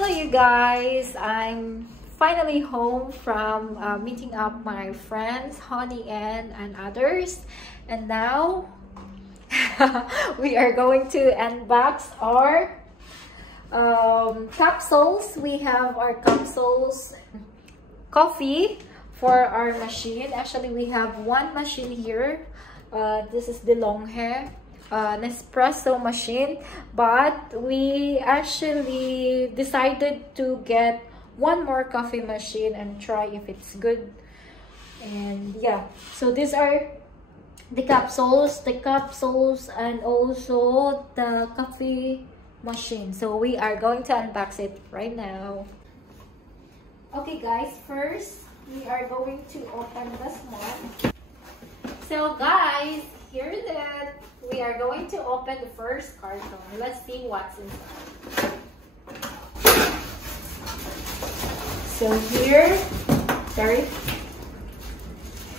Hello you guys, I'm finally home from meeting up my friends Honey and others, and now we are going to unbox our capsules. We have our capsules coffee for our machine. Actually, we have one machine here. This is the long hair Nespresso machine, but we actually decided to get one more coffee machine and try if it's good. And yeah, so these are the capsules, and also the coffee machine. So we are going to unbox it right now. Okay guys, first we are going to open this one. So guys, here it is. We are going to open the first carton. Let's see what's inside. So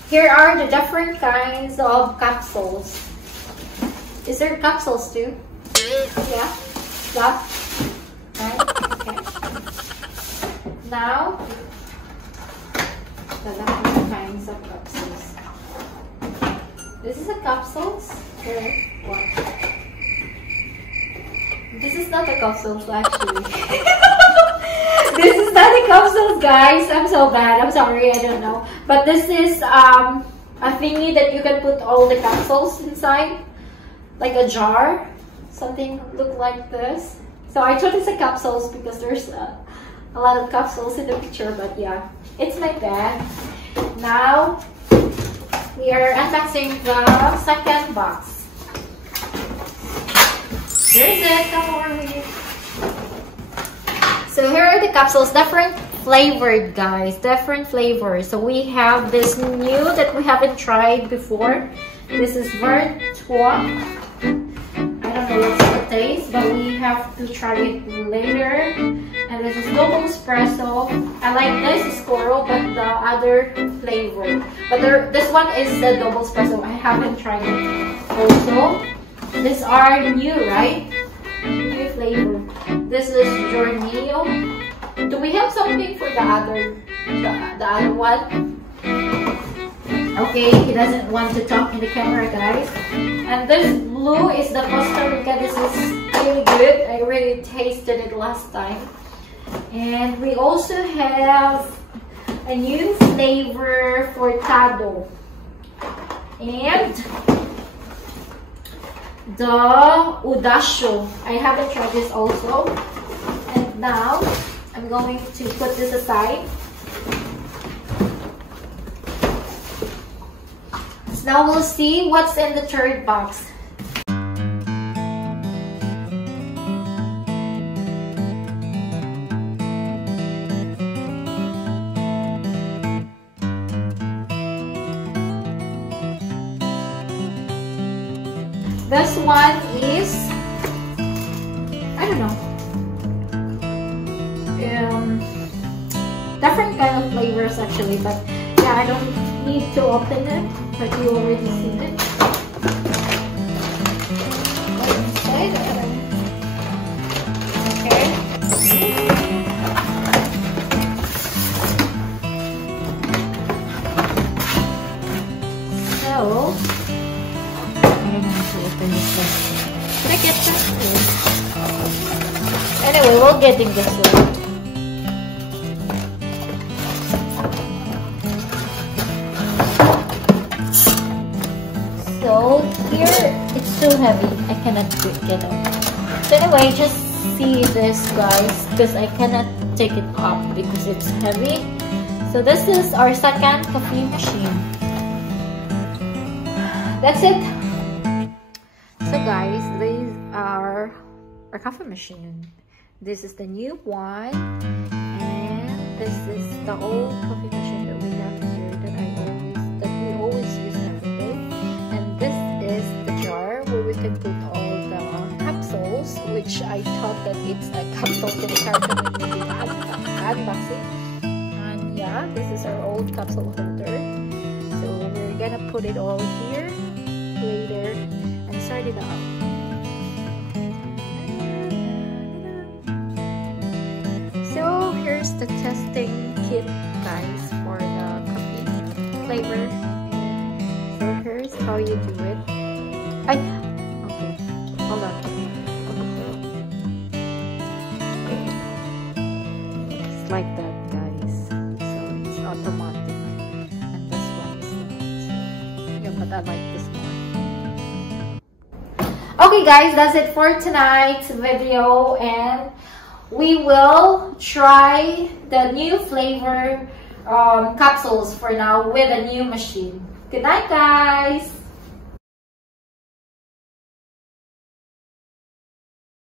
here are the different kinds of capsules. Is there capsules too? Yeah. That. Right. Okay. Now the different kinds of capsules. This is a capsules. What? This is not a capsules actually. This is not a capsules, guys. I'm so bad. I'm sorry. I don't know. But this is a thingy that you can put all the capsules inside, like a jar. Something look like this. So I thought it's a capsules because there's a lot of capsules in the picture. But yeah, it's like that. Now we are unboxing the second box. Here is it. Come over here. So here are the capsules, different flavored, guys, different flavors. So we have this new that we haven't tried before. This is Vertua. I don't know what's the taste, but we have to try it later. And this is double espresso. I like this Scoro, but the other flavor. But this one is the double espresso. I haven't tried it. Also, these are new, right? New flavor. This is Jorneo. Do we have something for the other one? Okay, he doesn't want to talk in the camera, guys. And this blue is the Costa Rica. This is really good. I really tasted it last time. And we also have a new flavor for Tado. And the Udasho. I haven't tried this also. And now I'm going to put this aside. So now we'll see what's in the third box. This one is, I don't know, different kind of flavors actually, but yeah, I don't need to open it, but you already seen it. Okay. So, should I get that? Anyway, we're getting this one. So here it's too heavy. I cannot get it. So anyway, just see this, guys, because I cannot take it up because it's heavy. So this is our second coffee machine. That's it. So guys, these are our coffee machine. This is the new one, and this is the old coffee machine that we have here that we always use every day. And this is the jar where we can put all the capsules, which I thought that it's a capsule to the carton when we did unboxing. And yeah, this is our old capsule holder. So we're gonna put it all here later and start it out. here's the testing kit, guys, for the coffee flavor. So here's how you do it. Okay, hold on. It's like that, guys. So it's automatic, and this one is not. Yeah, but I like this one. Okay, guys, that's it for tonight's video, and we will try the new flavor capsules for now with a new machine. Good night, guys.